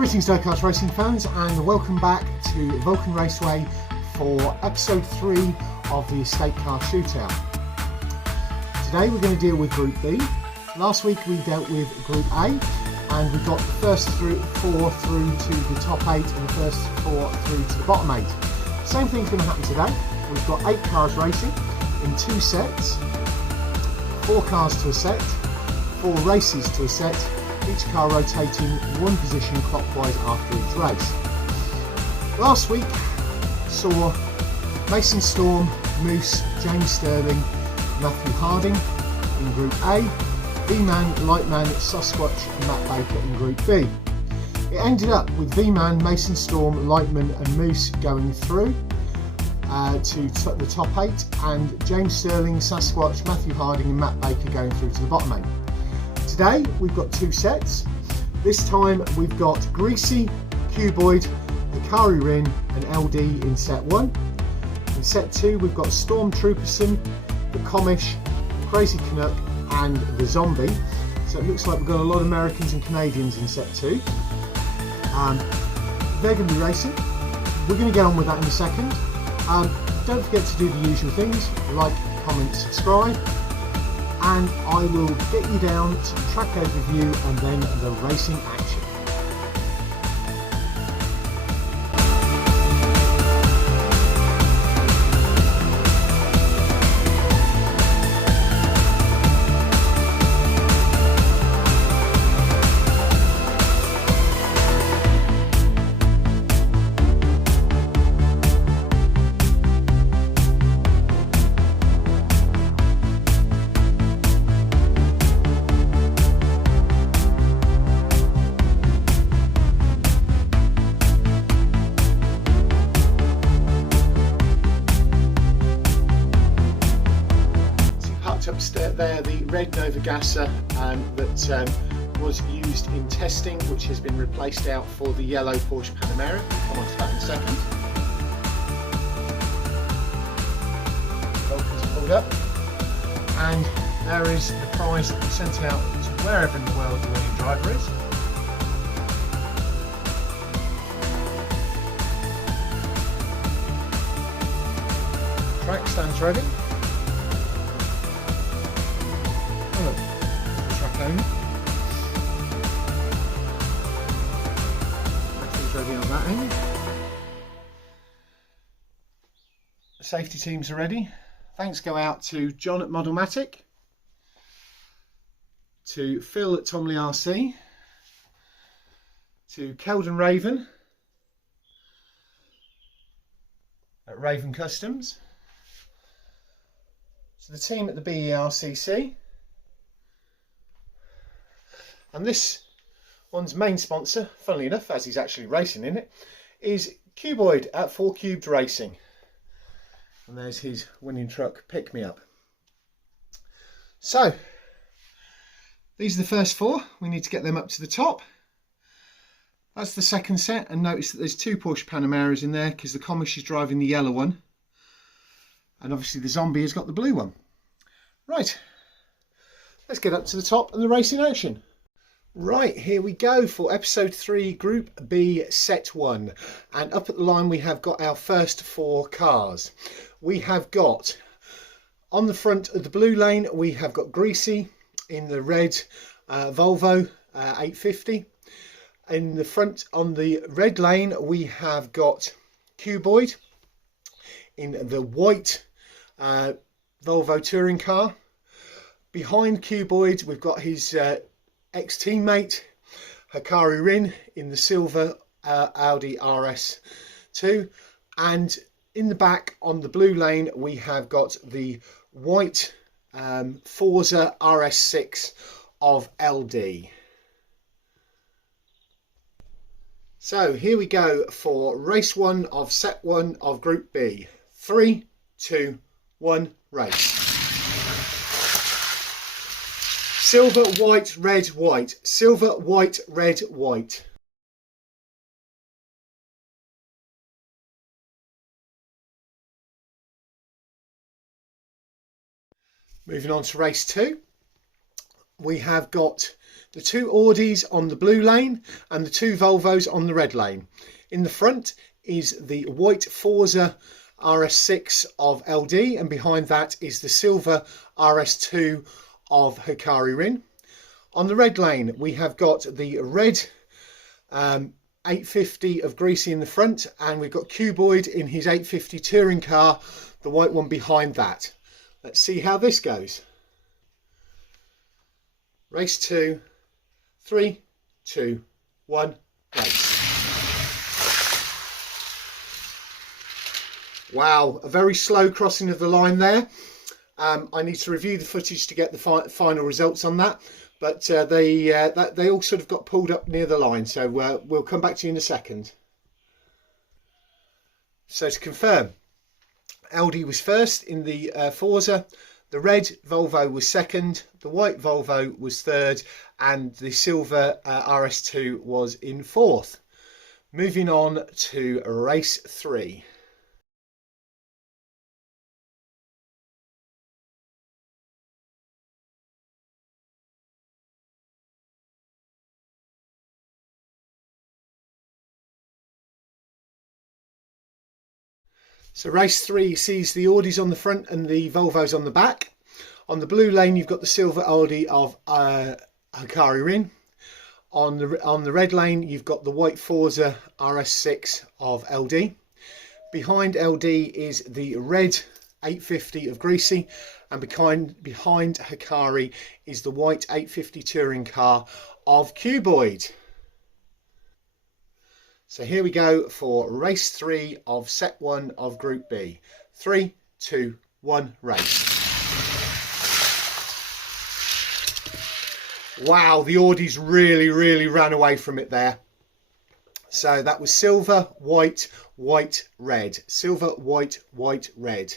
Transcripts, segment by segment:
Greetings Diecast Racing fans, and welcome back to Vulcan Raceway for episode 3 of the estate car shootout. Today we're going to deal with Group B. Last week we dealt with Group A and we got the first 4 through to the top 8 and the first 4 through to the bottom 8. Same thing's going to happen today. We've got 8 cars racing in 2 sets, 4 cars to a set, 4 races to a set, each car rotating 1 position clockwise after each race. Last week saw Mason Storm, Moose, James Sterling, Matthew Harding in Group A, V-Man, Lightman, Sasquatch and Matt Baker in Group B. It ended up with V-Man, Mason Storm, Lightman and Moose going through to the top 8, and James Sterling, Sasquatch, Matthew Harding and Matt Baker going through to the bottom 8. Today we've got 2 sets. This time we've got Greasy, Cuboid, Hakari Rin and LD in set 1. In set 2 we've got Storm Trooperson, the Commish, the Crazy Canuck and the Zombie. So it looks like we've got a lot of Americans and Canadians in set 2. They're going to be racing. We're going to get on with that in a second. Don't forget to do the usual things, like, comment, subscribe. And I will get you down to the track overview and then the racing action. There, the red Nova Gasser that was used in testing, which has been replaced out for the yellow Porsche Panamera. We'll come on to that in a second. Vulcans are pulled up, and there is the prize that we sent out to wherever in the world the winning driver is. Track stands ready. Everything's ready on that end. The safety teams are ready. Thanks go out to John at Modelmatic, to Phil at Tomley RC, to Keldon Raven at Raven Customs, to the team at the BERCC. And this one's main sponsor, funnily enough, as he's actually racing in it, is Cuboid at 4 Cubed Racing. And there's his winning truck, Pick Me Up. So, these are the first 4. We need to get them up to the top. That's the second set, and notice that there's 2 Porsche Panameras in there because the Commish is driving the yellow one. And obviously the Zombie has got the blue one. Right, let's get up to the top and the racing action. Right, here we go for episode 3, Group B, set 1. And up at the line we have got our first 4 cars. We have got, on the front of the blue lane, we have got Greasy in the red Volvo 850. In the front on the red lane we have got Cuboid in the white Volvo touring car. Behind Cuboid we've got his ex-teammate Hakari Rin in the silver Audi RS2, and in the back on the blue lane we have got the white Forza RS6 of LD. So here we go for race 1 of set 1 of Group B. 3, 2, 1, race. Silver, white, red, white. Silver, white, red, white. Moving on to race 2. we have got the two Audis on the blue lane and the two Volvos on the red lane. In the front is the white Forza RS6 of LD, and behind that is the silver RS2 of Hakari Rin. On the red lane we have got the red 850 of Greasy in the front, and we've got Cuboid in his 850 touring car, the white one behind that. Let's see how this goes. Race 2, 3, 2, 1, race. Wow, a very slow crossing of the line there. I need to review the footage to get the final results on that, but they all sort of got pulled up near the line, so we'll come back to you in a second. So to confirm, LD was first in the Forza, the red Volvo was second, the white Volvo was third, and the silver RS2 was in fourth. Moving on to race 3. So race 3 sees the Audis on the front and the Volvos on the back. On the blue lane you've got the silver Audi of Hakari Rin. On the red lane you've got the white Forza RS6 of LD. Behind LD is the red 850 of Greasy, and behind Hakari is the white 850 touring car of Cuboid. So here we go for race 3 of set 1 of Group B. 3, 2, 1, race. Wow, the Audis really ran away from it there. So that was silver, white, white, red. Silver, white, white, red.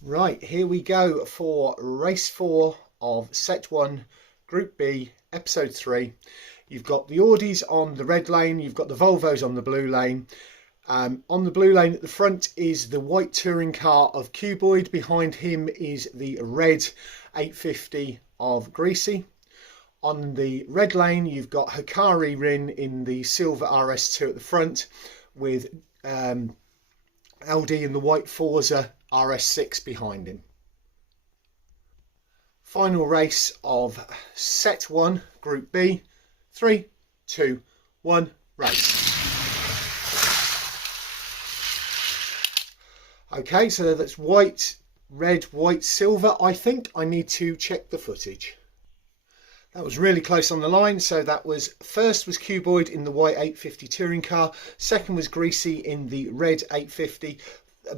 Right, here we go for race 4 of set 1, Group B, episode 3. You've got the Audis on the red lane, you've got the Volvos on the blue lane. On the blue lane at the front is the white touring car of Cuboid, behind him is the red 850 of Greasy. On the red lane you've got Hakari Rin in the silver RS2 at the front, with LD in the white Forza RS6 behind him. Final race of set 1, Group B. 3, 2, 1, race. Okay, so that's white, red, white, silver. I think I need to check the footage. That was really close on the line. So that was, first was Cuboid in the white 850 touring car, second was Greasy in the red 850,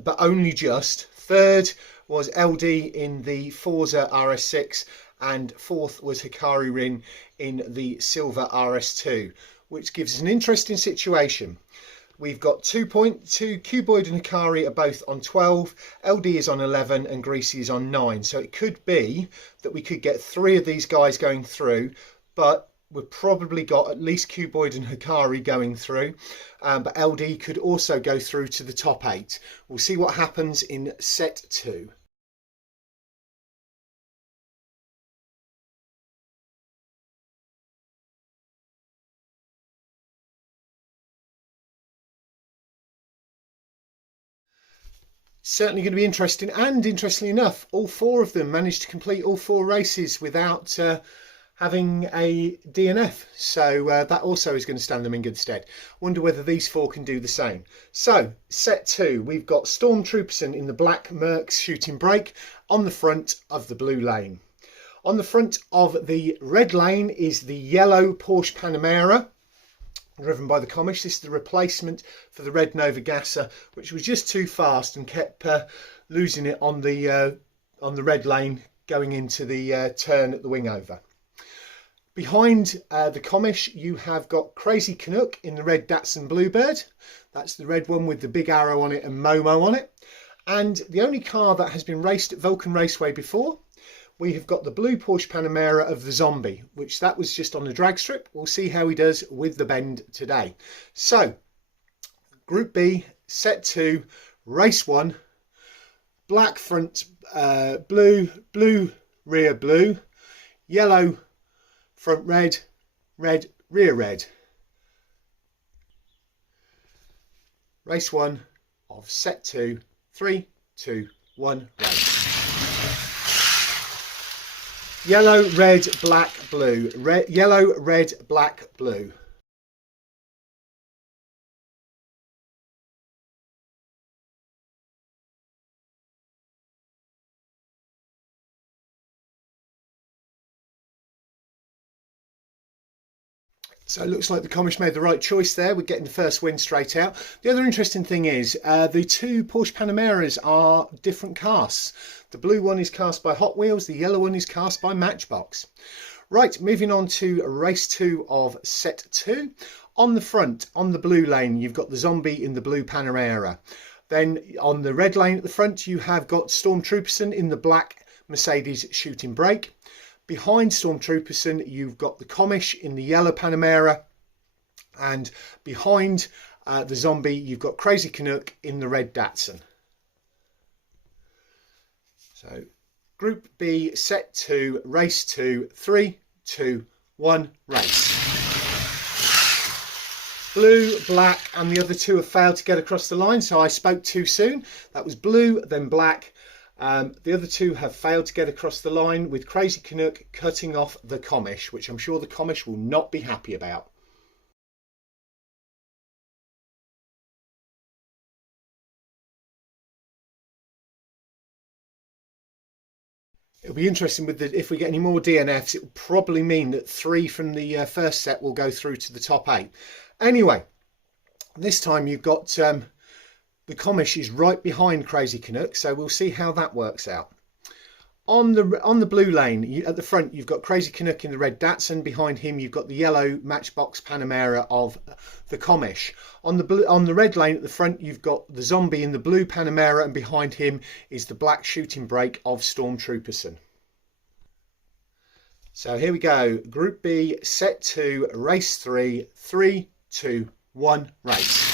but only just. Third was LD in the Forza RS6, and fourth was Hakari Rin in the silver RS2, which gives us an interesting situation. We've got 2 points. Cuboid and Hakari are both on 12, LD is on 11, and Greasy is on 9. So it could be that we could get 3 of these guys going through, but we've probably got at least Cuboid and Hakari going through, but LD could also go through to the top 8. We'll see what happens in set 2. Certainly going to be interesting, and interestingly enough, all 4 of them managed to complete all 4 races without having a DNF, so that also is going to stand them in good stead. Wonder whether these 4 can do the same. So set 2, we've got Trooperson in the black Mercs shooting brake on the front of the blue lane. On the front of the red lane is the yellow Porsche Panamera, driven by the Commish. This is the replacement for the red Nova Gasser, which was just too fast and kept losing it on the red lane going into the turn at the wing over. Behind the Commish you have got Crazy Canuck in the red Datsun Bluebird. That's the red one with the big arrow on it and Momo on it. And the only car that has been raced at Vulcan Raceway before, we have got the blue Porsche Panamera of the Zombie, which that was just on the drag strip. We'll see how he does with the bend today. So, Group B, set 2, race 1, black front, blue rear blue, yellow front red, red rear red. Race 1 of set 2, 3, 2, 1, race. Yellow, red, black, blue. Yellow, red, black, blue. So it looks like the Commish made the right choice there. We're getting the first win straight out. The other interesting thing is the two Porsche Panameras are different casts. The blue one is cast by Hot Wheels. The yellow one is cast by Matchbox. Right, moving on to race 2 of set 2. On the front, on the blue lane, you've got the Zombie in the blue Panamera. Then on the red lane at the front, you have got Storm Trooperson in the black Mercedes Shooting Brake. Behind Storm Trooperson, you've got the Commish in the yellow Panamera, and behind the Zombie, you've got Crazy Canuck in the red Datsun. So, Group B, set 2, race 2, 3, 2, 1, race. Blue, black, and the other two have failed to get across the line, so I spoke too soon. That was blue, then black. The other two have failed to get across the line, with Crazy Canuck cutting off the Commish, which I'm sure the Commish will not be happy about. It'll be interesting with if we get any more DNFs, it will probably mean that 3 from the first set will go through to the top 8. Anyway, this time you've got the Commish is right behind Crazy Canuck, so we'll see how that works out. On the blue lane, at the front, you've got Crazy Canuck in the red Datsun. Behind him, you've got the yellow Matchbox Panamera of the Commish. On the red lane at the front, you've got the Zombie in the blue Panamera, and behind him is the black Shooting Brake of Storm Trooperson. So here we go. Group B, set 2, race 3, 3, 2, 1, race.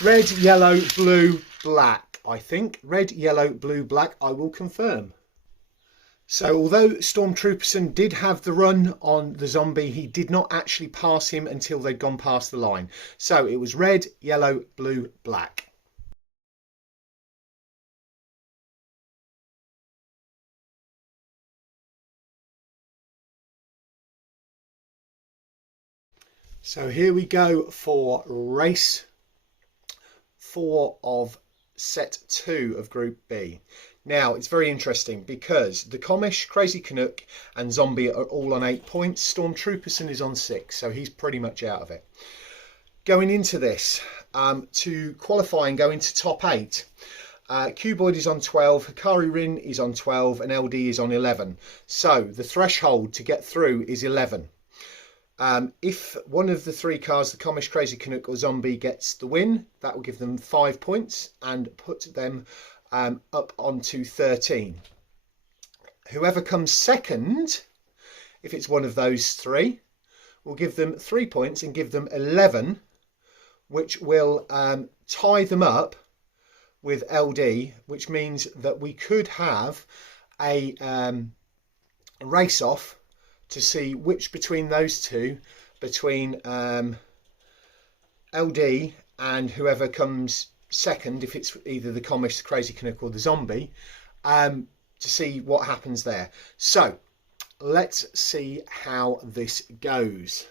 Red, yellow, blue, black, I think. Red, yellow, blue, black, I will confirm. So although Storm Trooperson did have the run on the Zombie, he did not actually pass him until they'd gone past the line. So it was red, yellow, blue, black. So here we go for race 4 of set 2 of Group B. Now it's very interesting because the Commish, Crazy Canuck and Zombie are all on 8 points. Storm Trooperson is on 6, so he's pretty much out of it. Going into this, to qualify and go into top 8, Cuboid is on 12, Hakari Rin is on 12 and LD is on 11. So the threshold to get through is 11. If one of the 3 cars, the Commish, Crazy Canuck or Zombie, gets the win, that will give them 5 points and put them up onto 13. Whoever comes second, if it's one of those 3, will give them 3 points and give them 11, which will tie them up with LD, which means that we could have a race off to see which between those two, between LD and whoever comes second, if it's either the Commish, the Crazy Canuck or the Zombie, to see what happens there. So let's see how this goes.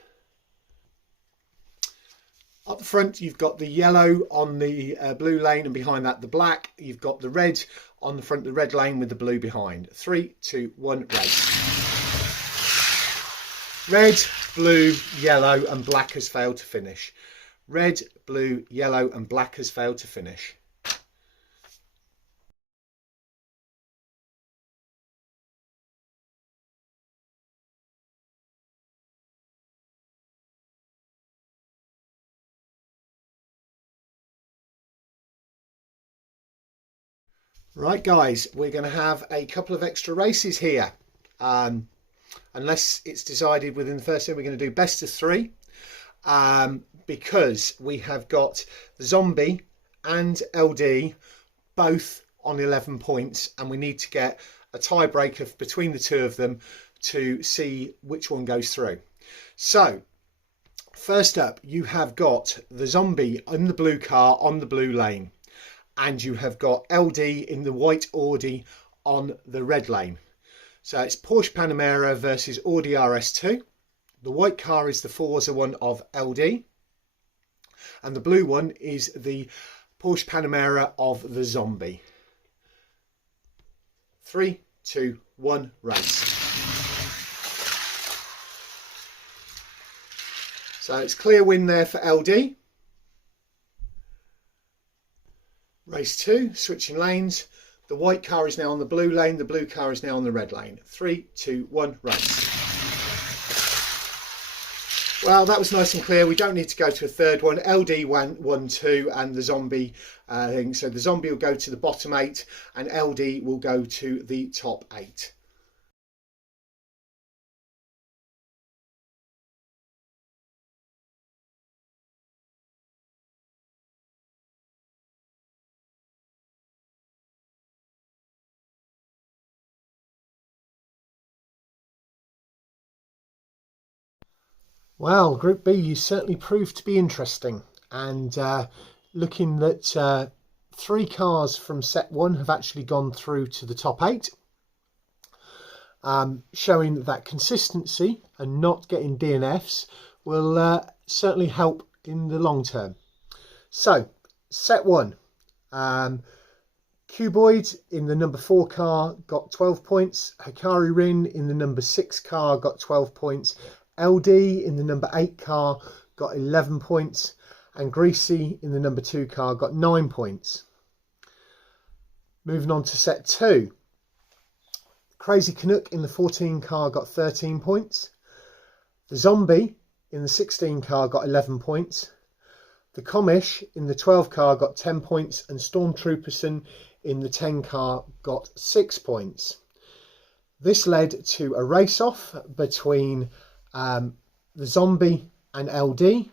Up the front, you've got the yellow on the blue lane, and behind that the black. You've got the red on the front of the red lane with the blue behind. 3, 2, 1, race. Red, blue, yellow and black has failed to finish. Red, blue, yellow and black has failed to finish. Right guys, we're going to have a couple of extra races here. Unless it's decided within the first day, we're going to do best of three. Because we have got the Zombie and LD both on 11 points, and we need to get a tiebreaker between the two of them to see which one goes through. So first up, you have got the Zombie in the blue car on the blue lane, and you have got LD in the white Audi on the red lane. So it's Porsche Panamera versus Audi RS2. The white car is the Forza one of LD, and the blue one is the Porsche Panamera of the Zombie. 3, 2, 1, race. So it's clear win there for LD. Race 2, switching lanes. The white car is now on the blue lane. The blue car is now on the red lane. 3, 2, 1, race. Well, that was nice and clear. We don't need to go to a third one. LD went 1-2 and the Zombie thing. So the Zombie will go to the bottom 8 and LD will go to the top 8. Well, Group B, you certainly proved to be interesting, and looking that 3 cars from set 1 have actually gone through to the top 8, showing that consistency and not getting DNFs will certainly help in the long term. So, set 1, Cuboid in the number 4 car got 12 points, Hakari Rin in the number 6 car got 12 points, LD in the number 8 car got 11 points, and Greasy in the number 2 car got 9 points. Moving on to set 2. Crazy Canuck in the 14 car got 13 points. The Zombie in the 16 car got 11 points. The Commish in the 12 car got 10 points, and Trooperson in the 10 car got 6 points. This led to a race-off between the Zombie and LD,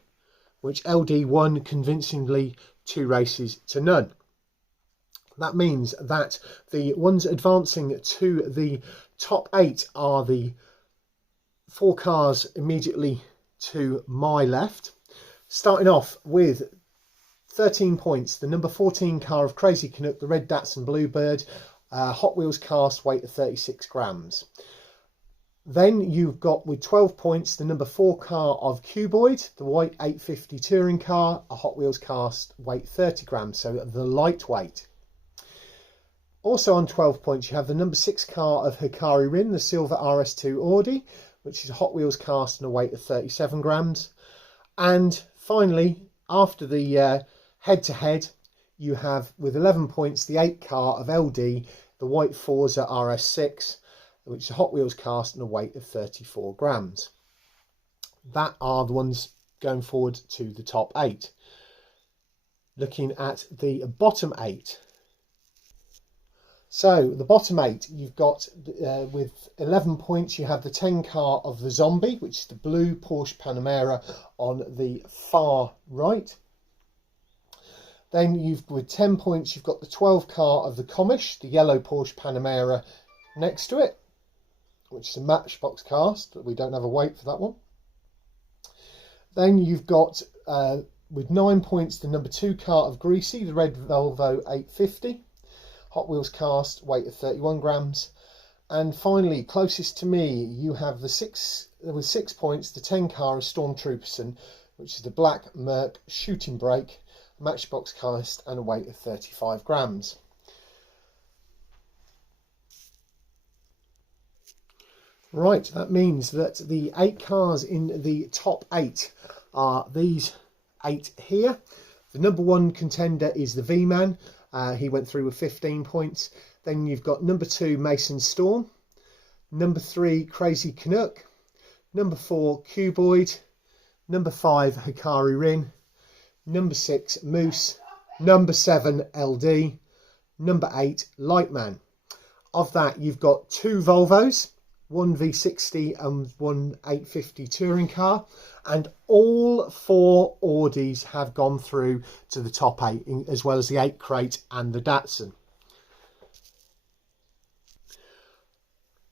which LD won convincingly 2 races to none. That means that the ones advancing to the top 8 are the 4 cars immediately to my left. Starting off with 13 points, the number 14 car of Crazy Canuck, the red Datsun Bluebird, Hot Wheels cast, weight of 36 grams. Then you've got, with 12 points, the number 4 car of Cuboid, the white 850 touring car, a Hot Wheels cast, weight 30 grams, so the lightweight. Also on 12 points, you have the number 6 car of Hakari Rin, the silver RS2 Audi, which is a Hot Wheels cast and a weight of 37 grams. And finally, after the head-to-head, you have, with 11 points, the 8 car of LD, the white Forza RS6, which is a Hot Wheels cast and a weight of 34 grams. That are the ones going forward to the top 8. Looking at the bottom 8. So the bottom 8, you've got, with 11 points, you have the 10 car of the Zombie, which is the blue Porsche Panamera on the far right. Then with 10 points, you've got the 12 car of the Commish, the yellow Porsche Panamera next to it, which is a Matchbox cast, but we don't have a weight for that one. Then you've got, with 9 points, the number 2 car of Greasy, the red Volvo 850, Hot Wheels cast, weight of 31 grams. And finally, closest to me, you have with 6 points, the 10 car of Trooperson, which is the black Merc shooting brake, Matchbox cast, and a weight of 35 grams. Right, that means that the 8 cars in the top 8 are these 8 here. The number 1 contender is the V-Man. He went through with 15 points. Then you've got number 2, Mason Storm. Number 3, Crazy Canuck. Number 4, Cuboid. Number 5, Hakari Rin. Number 6, Moose. Number 7, LD. number 8 Lightman. Of that, you've got 2 Volvos, one V60 and one 850 touring car, and all 4 Audis have gone through to the top 8, as well as the 8 Crate and the Datsun.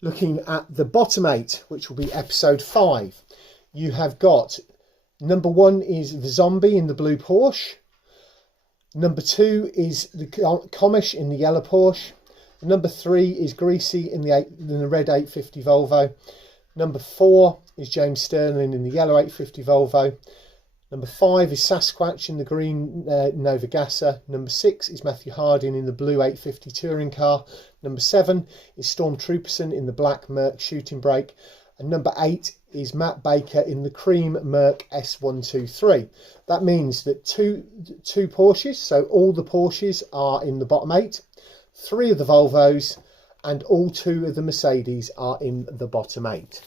Looking at the bottom 8, which will be episode 5, you have got number 1 is the Zombie in the blue Porsche. Number 2 is the Commish in the yellow Porsche. Number 3 is Greasy in the red 850 Volvo. Number 4 is James Sterling in the yellow 850 Volvo. Number 5 is Sasquatch in the green Nova Gazza. Number 6 is Matthew Harding in the blue 850 touring car. Number 7 is Storm Trooperson in the black Merc shooting brake. And number 8 is Matt Baker in the cream Merc S123. That means that two Porsches, so all the Porsches are in the bottom 8. 3 of the Volvos and all 2 of the Mercedes are in the bottom 8.